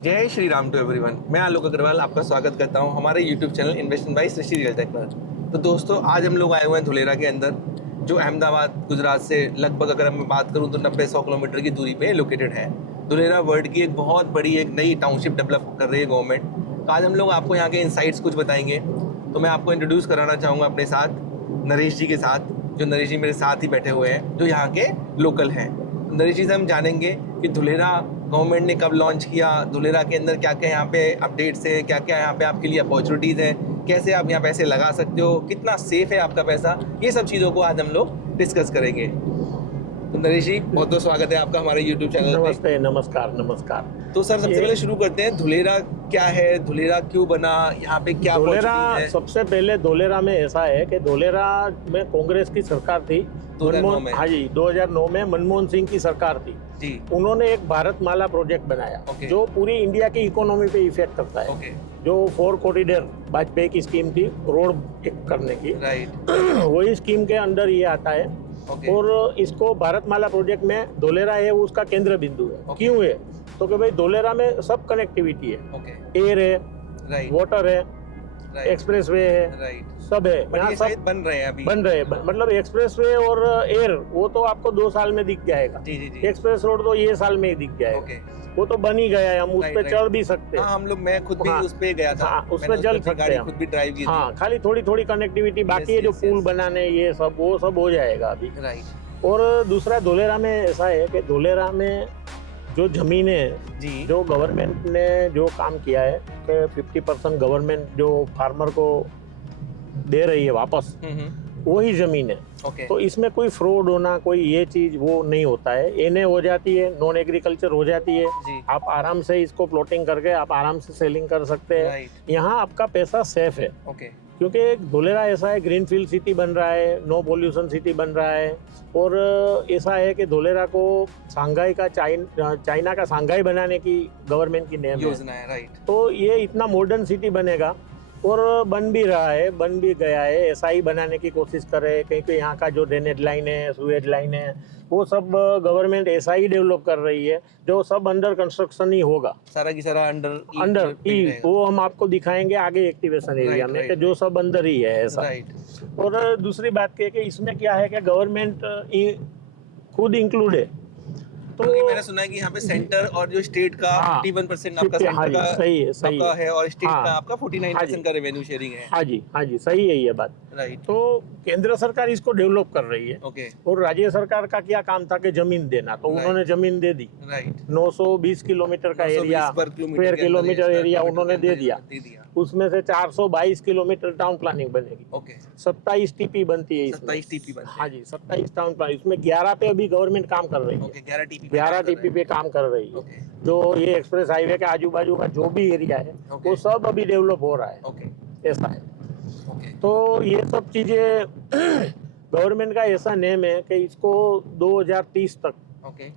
जय Shri Ram to everyone. मैं आलोक अग्रवाल आपका स्वागत करता हूं हमारे YouTube channel investment by Srishti real tech पर। तो दोस्तों, आज हम लोग आए हुए हैं धुलेरा के अंदर, जो अहमदाबाद गुजरात से लगभग अगर मैं बात करूं तो 90-100 किलोमीटर की दूरी पे लोकेटेड है। धुलेरा वर्ल्ड की एक बहुत बड़ी एक नई टाउनशिप डेवलप कर रही है गवर्नमेंट। तो आज हम लोग आपको यहाँ के इनसाइट्स कुछ बताएंगे। तो मैं आपको इंट्रोड्यूस कराना चाहूँगा अपने साथ नरेश जी के साथ, जो नरेश जी मेरे साथ ही बैठे हुए हैं, जो यहाँ के लोकल हैं। नरेश जी से हम जानेंगे कि धुलेरा गवर्नमेंट ने कब लॉन्च किया, धुलेरा के अंदर क्या क्या यहाँ पे अपडेट्स हैं, क्या क्या यहाँ पे आपके लिए अपॉर्चुनिटीज़ हैं, कैसे आप यहाँ पैसे लगा सकते हो, कितना सेफ है आपका पैसा, ये सब चीज़ों को आज हम लोग डिस्कस करेंगे। तो नरेश जी, बहुत बहुत स्वागत है आपका हमारे यूट्यूब चैनल पे। नमस्ते, नमस्कार नमस्कार। तो सर, सबसे पहले शुरू करते हैं, धुलेरा क्या है, धुलेरा क्यों बना, यहाँ पे क्या धुलेरा, अपॉर्चुनिटीज है? सबसे पहले धुलेरा में ऐसा है कि धुलेरा में कांग्रेस की सरकार थी 2009 में। हाँ जी, 2009 में मनमोहन सिंह की सरकार थी जी। उन्होंने एक भारतमाला प्रोजेक्ट बनाया जो पूरी इंडिया की इकोनॉमी पे इफेक्ट करता है। ओके। जो 4 कॉरिडोर वाजपेयी की स्कीम थी रोड एक करने की, राइट। वही स्कीम के अंदर ये आता है। ओके। और इसको भारतमाला प्रोजेक्ट में धुलेरा है वो उसका केंद्र बिंदु है। क्यों है तो कि भाई धुलेरा में सब कनेक्टिविटी है, ओके। एयर है, राइट। वाटर है, राइट। एक्सप्रेसवे है, राइट। सब है। बट यहाँ ये सब शायद बन रहे हैं अभी। बन रहे हैं। मतलब एक्सप्रेसवे और एयर वो तो आपको 2 साल में दिख जाएगा। जी जी जी। एक्सप्रेस रोड तो ये साल में ही दिख जाएगा। ओके। वो तो बन ही गया है, हम उस Right, पे right. चढ़ भी सकते हैं। हाँ, हम लोग, मैं खुद भी हाँ, उस पे गया था। हाँ, उस पे मैंने चल पे सकते गाड़ी हैं। खुद भी ड्राइव की थी। हाँ, खाली थोड़ी थोड़ी कनेक्टिविटी बाकी है, जो yes, पुल yes. बनाने ये सब वो सब हो जाएगा अभी। राइट। और दूसरा धुलेरा में ऐसा है कि धुलेरा में जो जमीनें जी। जो गवर्नमेंट ने जो काम किया है कि 50% गवर्नमेंट जो फार्मर को दे रही है वापस, वही जमीन है। ओके। तो इसमें कोई फ्रॉड होना, कोई ये चीज वो नहीं होता है। एनए हो जाती है, नॉन एग्रीकल्चर हो जाती है। जी। आप आराम से इसको प्लॉटिंग करके आप आराम से सेलिंग कर सकते हैं। राइट। यहाँ आपका पैसा सेफ है। ओके। क्योंकि धुलेरा ऐसा है, ग्रीनफील्ड सिटी बन रहा है, नो पॉल्यूशन सिटी बन रहा है। और ऐसा है कि धुलेरा को शंघाई का चाइना का शंघाई बनाने की गवर्नमेंट की नेम योजना है। राइट। तो ये इतना मॉडर्न सिटी बनेगा और बन भी रहा है, बन भी गया है। ऐसा ही बनाने की कोशिश कर रहे हैं। कहीं यहाँ का जो ड्रेनेज लाइन है, सुएज लाइन है, वो सब गवर्नमेंट ऐसा ही डेवलप कर रही है, जो सब अंडर कंस्ट्रक्शन ही होगा। सारा की सारा अंडर ही वो हम आपको दिखाएंगे आगे एक्टिवेशन एरिया में कि जो सब अंदर ही है ऐसा। राइट। और दूसरी बात कि इसमें क्या है कि गवर्नमेंट खुद इंक्लूड है। तो मैंने सुना है कि यहाँ पे सेंटर और जो स्टेट का 51% आपका सेंटर का सही है, सही आपका है, और स्टेट हाँ, का आपका 49% का रेवेन्यू शेयरिंग है। हाँ जी, सही है ये बात। राइट। तो केंद्र सरकार इसको डेवलप कर रही है। ओके। और राज्य सरकार का क्या काम था कि जमीन देना, तो उन्होंने जमीन दे दी। राइट। 920 किलोमीटर का एरिया, स्क्वायर किलोमीटर एरिया उन्होंने दे दिया। उसमें से 422 किलोमीटर टाउन प्लानिंग बनेगी। ओके। 27 टीपी बनती है इसमें। 27 टीपी बनती है। हाँ जी, 27 टाउन प्लानिंग। इसमें 11 पे अभी गवर्नमेंट काम कर रही है। ओके। 11 टीपी पे काम कर रही है। ओके। जो ये एक्सप्रेस हाईवे के आजू बाजू का जो भी एरिया है वो सब अभी डेवलप हो रहा है। ओके। ऐसा है। ओके। तो ये सब चीजें गवर्नमेंट का ऐसा नेम है कि इसको 2030 तक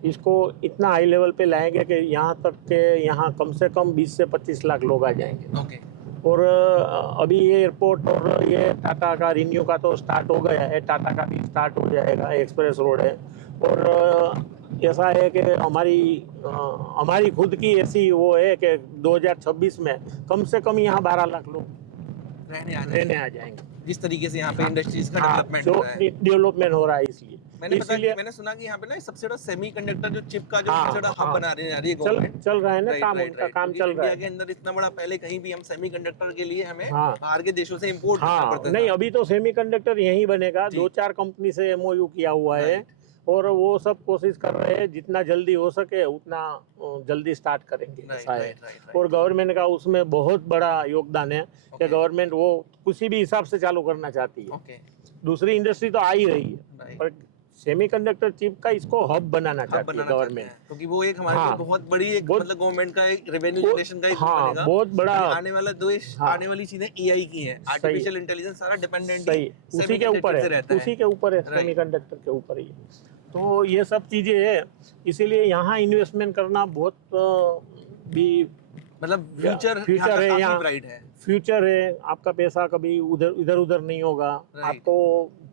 इसको इतना हाई लेवल पे लाएंगे कि यहाँ तक के यहाँ कम से कम 20 से 25 लाख लोग आ जाएंगे। ओके। और अभी ये एयरपोर्ट और ये टाटा का रिन्यू का तो स्टार्ट हो गया है, टाटा का भी स्टार्ट हो जाएगा, एक्सप्रेस रोड है। और ऐसा है कि हमारी खुद की ऐसी वो है कि 2026 में कम से कम यहाँ 12 लाख लोग रहने आ जाएंगे। जिस तरीके से यहाँ पे इंडस्ट्रीज का डेवलपमेंट हो रहा है, डेवलमेंट हो रहा है, इसलिए मैंने सुना कि यहाँ पे ना सबसे बड़ा सेमीकंडक्टर जो चिप का जो सबसे बड़ा हब बना रही है गवर्नमेंट, चल रहा है ना काम, उनका काम चल रहा है। इंडिया के अंदर इतना बड़ा, पहले कहीं भी हम सेमीकंडक्टर के लिए हमें बाहर के देशों से इंपोर्ट करना पड़ता था। नहीं, अभी तो सेमीकंडक्टर यहीं बनेगा। 2-4 कंपनी से एमओयू किया हुआ है और वो सब कोशिश कर रहे हैं जितना जल्दी हो सके उतना जल्दी स्टार्ट करेंगे। ऐसा है। और गवर्नमेंट का उसमें बहुत बड़ा योगदान है कि गवर्नमेंट वो किसी भी हिसाब से चालू करना चाहती है। दूसरी इंडस्ट्री तो आ ही रही है, पर सेमीकंडक्टर चिप का इसको हब बनाना चाहती है गवर्नमेंट, क्योंकि वो एक हमारे बहुत बड़ी एक मतलब गवर्नमेंट का एक रेवेन्यू जनरेशन का एक बनेगा बहुत बड़ा। आने वाला देश, आने वाली चीजें एआई की है, आर्टिफिशियल इंटेलिजेंस सारा डिपेंडेंट उसी के ऊपर है, उसी के ऊपर है, सेमीकंडक्टर के ऊपर ही। तो ये सब चीजें है, इसीलिए यहाँ इन्वेस्टमेंट करना बहुत भी मतलब फ्यूचर है, यहाँ ब्राइट है। फ्यूचर है। आपका पैसा कभी इधर उधर नहीं होगा। आपको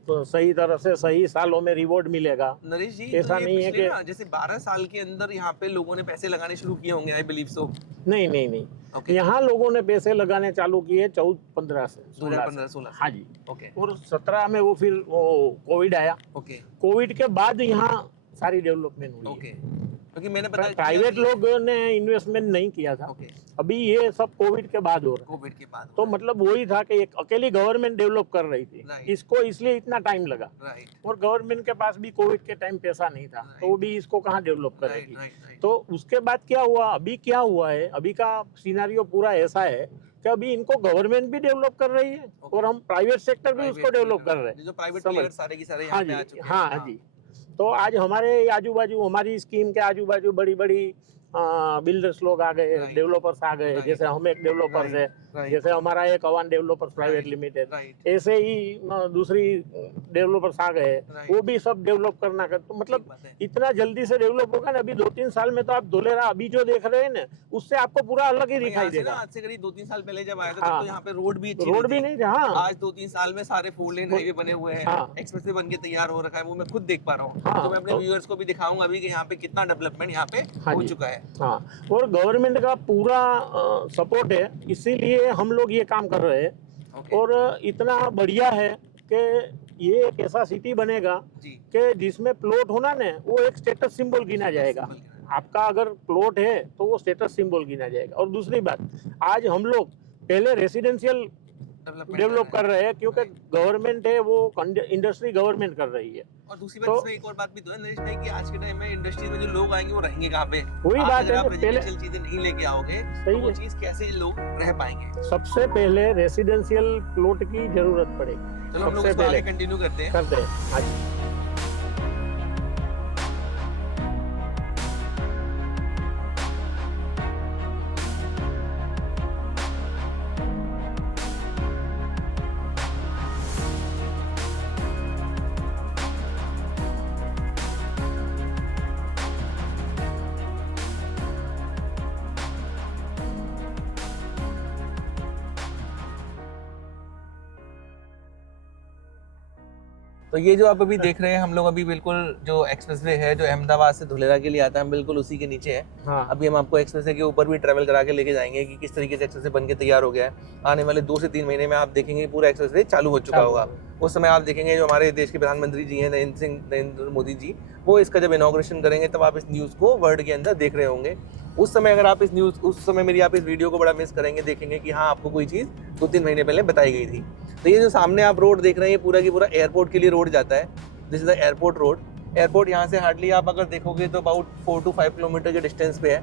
तो सही तरह से सही सालों में रिवॉर्ड मिलेगा। नरेश जी, ऐसा तो ये नहीं है पिछले कि ना जैसे 12 साल के अंदर यहाँ पे लोगों ने पैसे लगाने शुरू किए होंगे, आई बिलीव सो। नहीं नहीं नहीं, ओके, यहाँ लोगों ने पैसे लगाने चालू किए 14-15 से, 2015-16 हाँ जी। ओके और 17 में वो फिर वो कोविड आया, ओके कोविड के बाद यहाँ सारी डेवलपमेंट हुई। ओके, क्योंकि मैंने पता प्राइवेट लोगों ने इन्वेस्टमेंट नहीं किया था, ओके अभी ये सब कोविड के बाद हो रहा है। कोविड के बाद तो मतलब वही था कि एक अकेली गवर्नमेंट डेवलप कर रही थी, Right. इसको इसलिए इतना टाइम लगा। राइट और गवर्नमेंट के पास भी कोविड के टाइम पैसा नहीं था, तो वो भी इसको कहाँ डेवलप राइट करेगी। राइट तो उसके बाद क्या हुआ, अभी क्या हुआ है, अभी का सिनेरियो पूरा ऐसा है कि अभी इनको गवर्नमेंट भी डेवलप कर रही है और हम प्राइवेट सेक्टर भी उसको डेवलप कर रहे हैं। जो प्राइवेट समझ। प्लेयर सारे की सारे हाँ यहाँ पे आ जी, चुके हैं। हाँ जी। तो आज हमारे आजू बाजू, हमारी स्कीम के आजू बाजू बड़ी बड़ी बिल्डर्स लोग आ गए, Right. डेवलपर्स आ गए, Right. जैसे हम एक डेवलपर्स है, राइट जैसे हमारा एक Awan developers private Right. Limited, right ऐसे ही दूसरी डेवलपर्स आ गए, Right. वो भी सब डेवलप करना कर, तो मतलब बात है। इतना जल्दी से डेवलप होगा ना। अभी 2-3 साल में तो आप धोलेरा अभी जो देख रहे हैं ना, उससे आपको पूरा अलग ही मैं दिखाई यहाँ से ना देगा। आज से करीब 2-3 साल पहले जब आया था, तब हाँ। तो यहाँ पे रोड भी अच्छी रोड नहीं भी थी। नहीं था, हाँ आज 2-3 साल में सारे 4 लेन हाईवे बने हुए हैं, हाँ। एक्सप्रेसवे बन के तैयार हो रखा है, वो मैं खुद देख पा रहा हूँ। हाँ, तो मैं अपने तो- व्यूअर्स को भी दिखाऊंगा अभी कि यहाँ पे कितना डेवलपमेंट यहाँ पे हाँ हो जी। चुका है। हाँ, और गवर्नमेंट का पूरा सपोर्ट है, इसीलिए हम लोग ये काम कर रहे हैं। ओके और इतना बढ़िया है कि ये एक ऐसा सिटी बनेगा जी, कि जिसमें प्लॉट होना ना, वो एक स्टेटस सिंबल गिना जाएगा। आपका अगर प्लॉट है तो वो स्टेटस सिंबल गिना जाएगा। और दूसरी बात, आज हम लोग पहले रेसिडेंशियल डेवलप कर रहे हैं, क्योंकि गवर्नमेंट है वो इंडस्ट्री गवर्नमेंट कर रही है। और दूसरी बात तो- इसमें एक और बात भी तो है नरेश भाई कि आज के टाइम में इंडस्ट्री में जो लोग आएंगे वो रहेंगे कहाँ पे? वही आज बात अगर है आप कि पहले रेजिडेंशियल चीजें नहीं लेके आओगे तो सही वो है, चीज कैसे लोग रह पाएंगे? सबसे पहले रेसिडेंशियल प्लॉट की जरूरत पड़ेगी। चलो हम लोग सबसे इसको आगे पहले कंटिन्यू करते हैं। करते हैं। हाँ जी। तो ये जो आप अभी देख रहे हैं, हम लोग अभी बिल्कुल जो एक्सप्रेसवे है जो अहमदाबाद से धुलेरा के लिए आता है, हम बिल्कुल उसी के नीचे हैं। हाँ, अभी हम आपको एक्सप्रेसवे के ऊपर भी ट्रैवल करा के लेके जाएंगे कि किस तरीके से एक्सप्रेसवे बन के तैयार हो गया है। आने वाले 2 से 3 महीने में आप देखेंगे पूरा एक्सप्रेसवे चालू हो चुका होगा। उस समय आप देखेंगे जो हमारे देश के प्रधानमंत्री जी हैं नरेंद्र मोदी जी, वो इसका जब इनॉग्रेशन करेंगे तब आप इस न्यूज़ को वर्ल्ड के अंदर देख रहे होंगे। उस समय अगर आप उस समय मेरी आप इस वीडियो को बड़ा मिस करेंगे, देखेंगे कि हाँ आपको कोई चीज़ 2-3 महीने पहले बताई गई थी। तो ये जो सामने आप रोड देख रहे हैं, ये पूरा की पूरा एयरपोर्ट के लिए रोड जाता है। This is the airport road. Airport यहाँ से हार्डली आप अगर देखोगे तो अबाउट 4 to 5 किलोमीटर के डिस्टेंस पे है।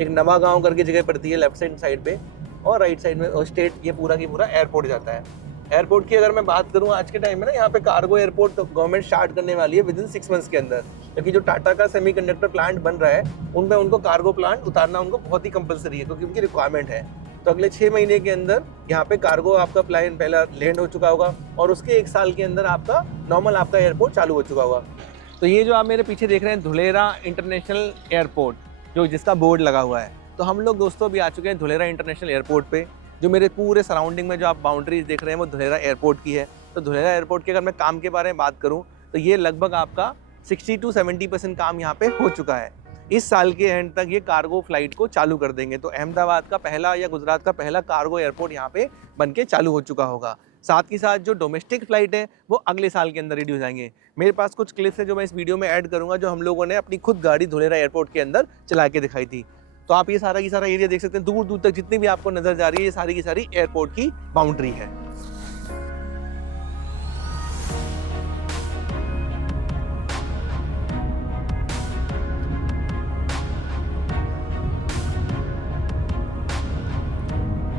एक नवा गांव करके जगह पड़ती है लेफ्ट साइड पे, और राइट साइड में स्टेट ये पूरा की पूरा एयरपोर्ट जाता है। एयरपोर्ट की अगर मैं बात करूँ आज के टाइम में ना, यहाँ पे कार्गो एयरपोर्ट तो गवर्नमेंट स्टार्ट करने वाली है विदिन 6 मंथ्स के अंदर, क्योंकि जो टाटा का सेमीकंडक्टर प्लांट बन रहा है उनमें उनको कार्गो प्लांट उतारना उनको बहुत ही कंपलसरी है, क्योंकि उनकी रिक्वायरमेंट है। तो अगले 6 महीने के अंदर यहाँ पे कार्गो आपका प्लान पहला लैंड हो चुका होगा, और उसके 1 साल के अंदर आपका नॉर्मल आपका एयरपोर्ट चालू हो चुका होगा। तो ये जो आप मेरे पीछे देख रहे हैं धुलेरा इंटरनेशनल एयरपोर्ट, जो जिसका बोर्ड लगा हुआ है, तो हम लोग दोस्तों अभी आ चुके हैं धुलेरा इंटरनेशनल एयरपोर्ट पे। जो मेरे पूरे सराउंडिंग में जो आप बाउंड्रीज देख रहे हैं वो धुलेरा एयरपोर्ट की है। तो धुलेरा एयरपोर्ट के अगर मैं काम के बारे में बात करूँ तो ये लगभग आपका 60 to 70% काम यहाँ पे हो चुका है। इस साल के एंड तक ये कार्गो फ्लाइट को चालू कर देंगे, तो अहमदाबाद का पहला या गुजरात का पहला कार्गो एयरपोर्ट यहाँ पे बन के चालू हो चुका होगा। साथ ही साथ जो डोमेस्टिक फ्लाइट है वो अगले साल के अंदर रेडी हो जाएंगे। मेरे पास कुछ क्लिप्स है जो मैं इस वीडियो में ऐड करूंगा, जो हम लोगों ने अपनी खुद गाड़ी धुलेरा एयरपोर्ट के अंदर चला के दिखाई थी। तो आप ये सारा की सारा एरिया देख सकते हैं, दूर दूर तक जितनी भी आपको नजर जा रही है ये सारी की सारी एयरपोर्ट की बाउंड्री है।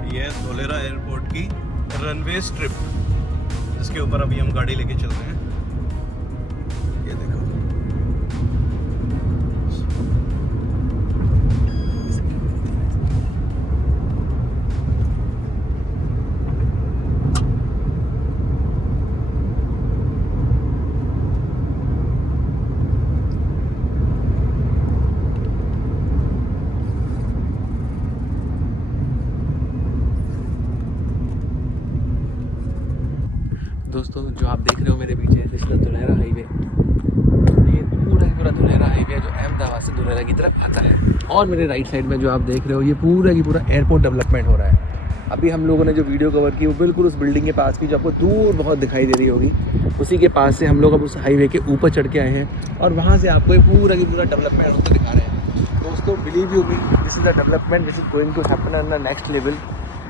ये है धोलेरा एयरपोर्ट की रनवे स्ट्रिप, जिसके ऊपर अभी हम गाड़ी लेके चल रहे हैं। ये देखो, दोस्तों जो आप देख रहे हो मेरे पीछे दिस इज धुलेरा हाईवे, ये पूरा की पूरा धुलेरा हाईवे है जो अहमदाबाद से धुलेरा की तरफ आता है। और मेरे राइट साइड में जो आप देख रहे हो ये पूरा की पूरा एयरपोर्ट डेवलपमेंट हो रहा है। अभी हम लोगों ने जो वीडियो कवर की वो बिल्कुल उस बिल्डिंग के पास की जो आपको दूर बहुत दिखाई दे रही होगी, उसी के पास से हम लोग अब उस हाईवे के ऊपर चढ़ के आए हैं और वहाँ से आपको ये पूरा की पूरा डेवलपमेंट होकर दिखा रहे हैं। दोस्तों believe you me, this is the development which is going to happen on the next level.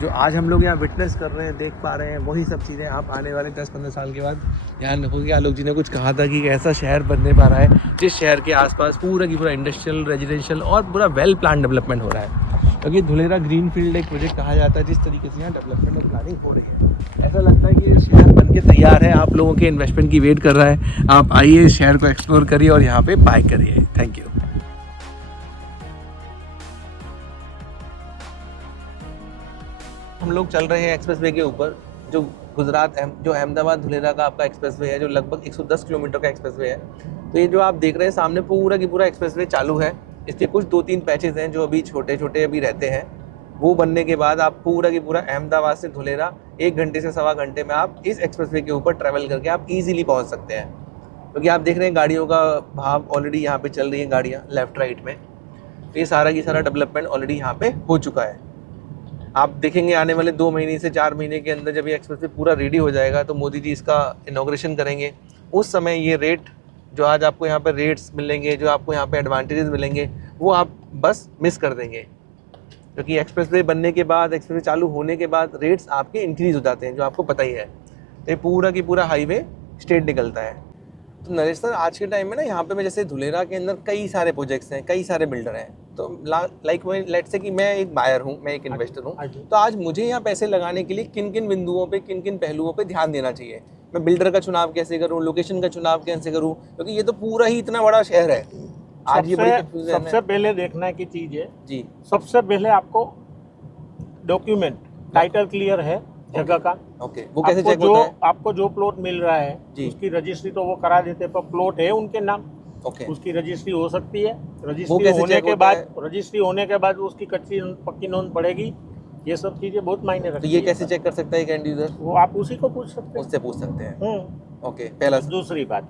जो आज हम लोग यहाँ विटनेस कर रहे हैं, देख पा रहे हैं, वही सब चीज़ें आप आने वाले 10-15 साल के बाद ध्यान रखोगे। आलोक जी ने कुछ कहा था कि ऐसा शहर बनने पा रहा है जिस शहर के आसपास पूरा की पूरा इंडस्ट्रियल, रेजिडेंशियल और पूरा वेल प्लान डेवलपमेंट हो रहा है। क्योंकि धुलेरा ग्रीन फील्ड एक प्रोजेक्ट कहा जाता है जिस तरीके से यहाँ डेवलपमेंट और प्लानिंग हो रही है। ऐसा लगता है कि ये शहर बन के तैयार है, आप लोगों के इन्वेस्टमेंट की वेट कर रहा है। आप आइए इस शहर को एक्सप्लोर करिए और यहाँ पे बाय करिए। Thank you. हम लोग चल रहे हैं एक्सप्रेसवे के ऊपर, जो जो अहमदाबाद धुलेरा का आपका एक्सप्रेसवे है, जो लगभग 110 किलोमीटर का एक्सप्रेसवे है। तो ये जो आप देख रहे हैं सामने पूरा की पूरा एक्सप्रेसवे चालू है। इसके कुछ 2-3 पैचेस हैं जो अभी छोटे छोटे अभी रहते हैं। वो बनने के बाद आप पूरा की पूरा अहमदाबाद से धुलेरा 1 घंटे से सवा घंटे में आप इस एक्सप्रेसवे के ऊपर ट्रैवल करके आप इजीली पहुंच सकते हैं। क्योंकि आप देख रहे हैं गाड़ियों का भाव ऑलरेडी यहाँ पे चल रही है, गाड़ियाँ लेफ्ट राइट में। तो ये सारा की सारा डेवलपमेंट ऑलरेडी यहाँ पे हो चुका है। आप देखेंगे आने वाले 2 महीने से 4 महीने के अंदर जब ये एक्सप्रेसवे पूरा रेडी हो जाएगा तो मोदी जी इसका इनॉग्रेशन करेंगे। उस समय ये रेट जो आज आपको यहाँ पे रेट्स मिलेंगे, जो आपको यहाँ पे एडवांटेजेस मिलेंगे, वो आप बस मिस कर देंगे। क्योंकि एक्सप्रेसवे बनने के बाद, एक्सप्रेसवे चालू होने के बाद रेट्स आपके इंक्रीज़ हो जाते हैं, जो आपको पता ही है। तो ये पूरा की पूरा हाईवे स्टेट निकलता है। तो नरेश सर, आज के टाइम में ना यहाँ पे मैं जैसे धुलेरा के अंदर कई सारे प्रोजेक्ट्स हैं, कई सारे बिल्डर हैं। तो लाइक लेट्स से कि मैं एक बायर हूँ, मैं एक इन्वेस्टर हूँ, तो आज मुझे यहाँ पैसे लगाने के लिए किन किन बिंदुओं पे, किन किन पहलुओं पे ध्यान देना चाहिए? मैं बिल्डर का चुनाव कैसे करूँ, लोकेशन का चुनाव कैसे करूँ? क्योंकि ये तो पूरा ही इतना बड़ा शहर है। आज ये बड़ी सबसे पहले देखना की चीज है जी, सबसे पहले आपको डॉक्यूमेंट, टाइटल क्लियर है जगह का। ओके, वो कैसे चेक होता है? आपको जो प्लॉट मिल रहा है उसकी रजिस्ट्री तो वो करा देते हैं, पर प्लॉट है उनके नाम, उसकी रजिस्ट्री हो सकती है। रजिस्ट्री होने के बाद उसकी कच्ची पक्की नोंद पड़ेगी। ये सब चीजें बहुत मायने रखती है। तो ये कैसे चेक कर सकता है एक एंड यूजर? वो आप उसी को पूछ सकते हैं, उससे पूछ सकते हैं। ओके, पहला। दूसरी बात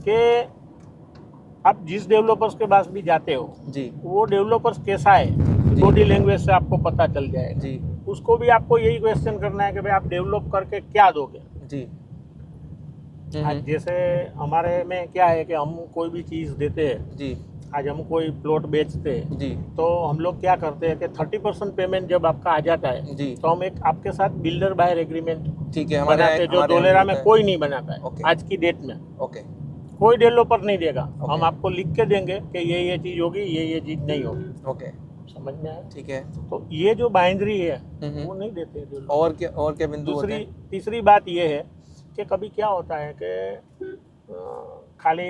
कि आप जिस डेवलपर्स के पास भी जाते हो जी, वो डेवलपर्स कैसा है, बॉडी लैंग्वेज से आपको पता चल जाएगा जी। उसको भी आपको यही क्वेश्चन करना है कि भाई आप डेवलप करके क्या दोगे जी। आज जैसे हमारे में क्या है कि हम कोई भी चीज़ देते हैं जी, आज हम कोई प्लॉट बेचते हैं जी, तो हम लोग क्या करते हैं कि 30% पेमेंट जब आपका आ जाता है जी, तो हम एक आपके साथ बिल्डर बायर एग्रीमेंट, ठीक है, हमारे जो धुलेरा में कोई नहीं बनाता है आज की डेट में। ओके, कोई डेवलपर नहीं देगा। हम आपको लिख के देंगे कि ये चीज़ होगी, ये चीज़ नहीं होगी। ओके, समझ में आया? ठीक है। तो ये जो बाइंड्री है वो नहीं देते। और क्या बिंदु? तीसरी बात ये है कि कभी क्या होता है कि खाली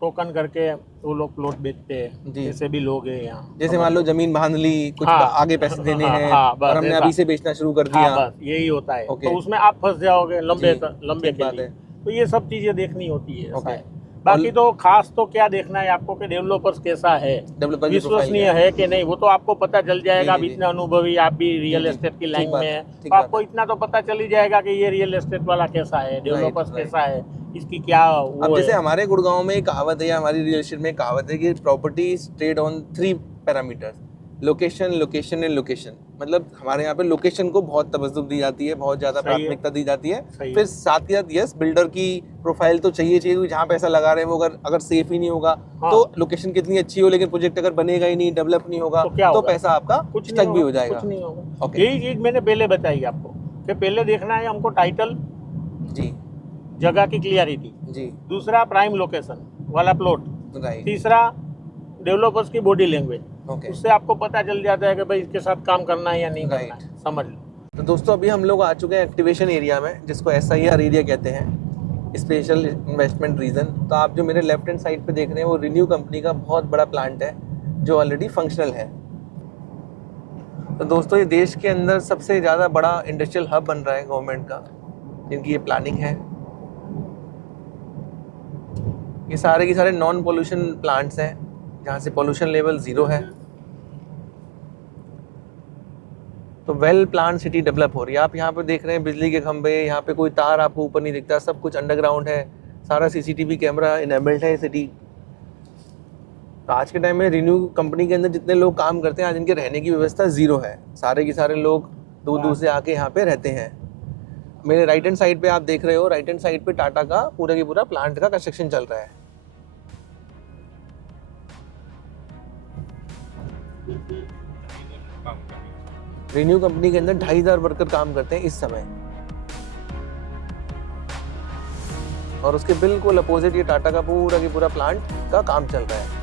टोकन करके वो लोग प्लॉट बेचते हैं, जैसे भी लोग हैं यहाँ, जैसे मान लो जमीन बांध ली, कुछ आगे पैसे देने हैं और हमने अभी से बेचना शुरू कर दिया, बस यही होता है। तो उसमें आप फंस जाओगे लंबे के लिए। तो ये सब चीजें देखनी होती है। बाकी तो खास तो क्या देखना है आपको कि डेवलपर्स कैसा है, विश्वसनीय है कि नहीं, वो तो आपको पता चल जाएगा। आप इतना अनुभवी, आप भी रियल एस्टेट की लाइन में है, तो आपको इतना तो पता चल ही जाएगा कि ये रियल एस्टेट वाला कैसा है, डेवलपर्स कैसा है, इसकी क्या वो। अब जैसे हमारे गुड़गांव में एक कहावत है, हमारी रियल एस्टेट में कहावत है कि property is trade on 3 parameters, location, location and location. मतलब हमारे यहाँ पे लोकेशन को बहुत तवज्जो दी जाती है, बहुत ज़्यादा प्राथमिकता दी जाती है। फिर साथ ही साथ यस, बिल्डर की प्रोफाइल तो चाहिए, जहाँ पैसा लगा रहे हैं वो अगर सेफ ही नहीं होगा तो लोकेशन कितनी अच्छी हो, लेकिन प्रोजेक्ट अगर बनेगा ही नहीं, डेवलप नहीं होगा तो पैसा आपका कुछ स्टक भी हो जाएगा। यही चीज मैंने पहले बताई आपको कि पहले देखना है हमको टाइटल जी, जगह की क्लियरिटी जी, दूसरा प्राइम लोकेशन वाला प्लॉट, तीसरा डेवलपर्स की बॉडी लैंग्वेज। उससे आपको पता चल जाता है कि भाई इसके साथ काम करना है या नहीं करना है, समझ लो। तो दोस्तों अभी हम लोग आ चुके हैं एक्टिवेशन एरिया में, जिसको SIR एरिया कहते हैं, स्पेशल इन्वेस्टमेंट रीजन। तो आप जो मेरे लेफ्ट हैंड साइड पे देख रहे हैं वो रिन्यू कंपनी का बहुत बड़ा प्लांट है जो ऑलरेडी फंक्शनल है। तो दोस्तों ये देश के अंदर सबसे ज़्यादा बड़ा इंडस्ट्रियल हब बन रहा है गवर्नमेंट का, जिनकी ये प्लानिंग है। ये सारे के सारे नॉन पोल्यूशन प्लांट्स हैं जहाँ से पोल्यूशन लेवल 0 है। तो वेल प्लान सिटी डेवलप हो रही है। आप यहाँ पे देख रहे हैं बिजली के खंभे, यहाँ पे कोई तार आपको ऊपर नहीं दिखता, सब कुछ अंडरग्राउंड है, सारा सीसीटीवी कैमरा इनेबल्ड है सिटी। तो आज के टाइम में रिन्यू कंपनी के अंदर जितने लोग काम करते हैं आज इनके रहने की व्यवस्था ज़ीरो है, सारे के सारे लोग दूर दूर से आके यहाँ पे रहते हैं। मेरे राइट हैंड साइड पे आप देख रहे हो, राइट हैंड साइड पे टाटा का पूरा की पूरा प्लांट का कंस्ट्रक्शन चल रहा है। रिन्यू कंपनी के अंदर 2500 वर्कर काम करते हैं इस समय, और उसके बिल्कुल अपोजिट ये टाटा का पूरा की पूरा प्लांट का काम चल रहा है।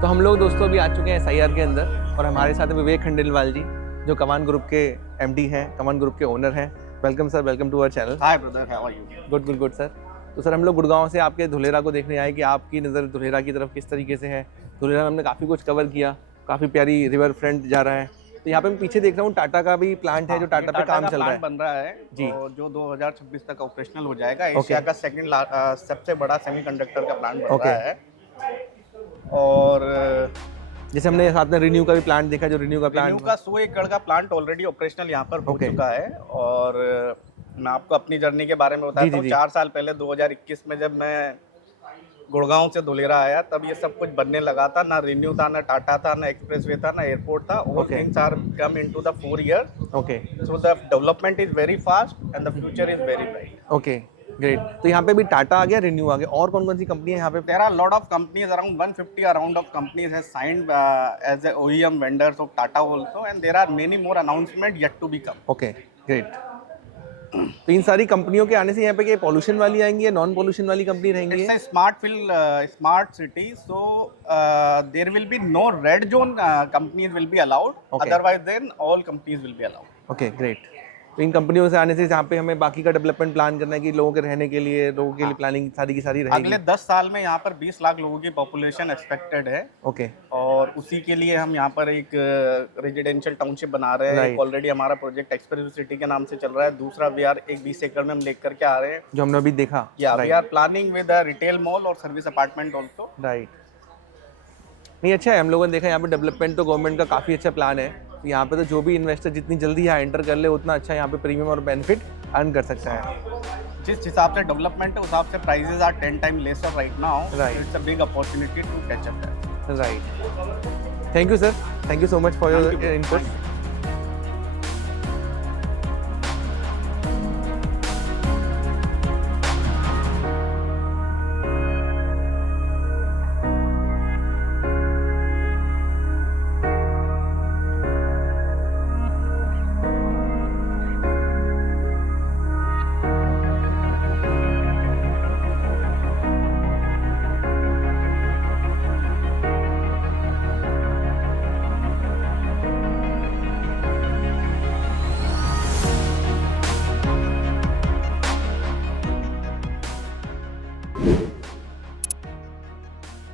तो हम लोग दोस्तों अभी आ चुके हैं SIR के अंदर, और हमारे साथ है विवेक खंडेलवाल जी जो कमान ग्रुप के MD हैं, कमान ग्रुप के ओनर हैं। Welcome sir, welcome to our channel. Hi brother, how are you? Good good good sir. तो सर हम लोग गुड़गांव से आपके धुलेरा को देखने आए कि आपकी नज़र धुलेरा की तरफ किस तरीके से है। धुलेरा में हमने काफ़ी कुछ कवर किया, काफ़ी प्यारी रिवर फ्रंट जा रहा है। तो यहाँ पे मैं पीछे देख रहा हूँ टाटा का भी प्लांट है जो टाटा पे काम चल रहा है, बन रहा है जी, और जो 2026 तक ऑपरेशनल हो जाएगा। एशिया का सेकंड सबसे बड़ा सेमीकंडक्टर का प्लांट बन रहा है। और जैसे हमने साथ में रिन्यू का भी प्लांट देखा, जो रिन्यू का प्लांट का 100 एकड़ का प्लांट ऑलरेडी ऑपरेशनल यहाँ पर हो चुका है। और मैं आपको अपनी जर्नी के बारे में बताता हूँ। 4 साल पहले 2021 में जब मैं गुड़गांव से धुलेरा आया तब ये सब कुछ बनने लगा था। ना रिन्यू था, ना टाटा था, ना एक्सप्रेसवे था, ना एयरपोर्ट था। All things are come into the 4 years. Okay, So the development is very fast and the future is very bright. Okay great. तो यहाँ पे भी टाटा आ गया, रिन्यू आ गया, और कौन कौन सी कंपनी है यहाँ पे? There are a lot of companies, around 150 around of companies have signed as a OEM vendors of Tata also, and there are many more announcements yet to be come. Okay great. तो इन सारी कंपनियों के आने से यहाँ पे क्या pollution वाली आएंगी या नॉन पॉल्यूशन वाली कंपनी रहेंगी? It's a smart city, so there will be no red zone companies will be allowed. Okay. Otherwise, then all companies will be allowed. Okay great. तो इन कंपनियों से आने से जहाँ पे हमें बाकी का डेवलपमेंट प्लान करना है कि लोगों के रहने के लिए, लोगों के लिए प्लानिंग सारी की सारी रहेगी। अगले 10 साल में यहाँ पर 20 लाख लोगों की पॉपुलेशन एक्सपेक्टेड है। ओके, और उसी के लिए हम यहाँ पर एक रेजिडेंशियल टाउनशिप बना रहे हैं। ऑलरेडी हमारा प्रोजेक्ट एक्सप्रेस सिटी के नाम से चल रहा है। दूसरा वी आर एक 20 एकड़ में हम लेकर के आ रहे हैं, जो हमने अभी देखा। या we are planning with a retail mall और सर्विस अपार्टमेंट ऑल्सो। राइट, नहीं अच्छा है। हम लोगों ने देखा यहाँ पे डेवलपमेंट तो गवर्नमेंट का काफ़ी अच्छा प्लान है। तो यहाँ पे तो जो भी इन्वेस्टर जितनी जल्दी यहाँ एंटर कर ले उतना अच्छा यहाँ पे प्रीमियम और बेनिफिट अर्न कर सकता है। जिस हिसाब से डेवलपमेंट है उस हिसाब से prices are 10 time lesser right now. Right. It's a big opportunity to catch up that. Right, thank you sir, thank you so much for your input.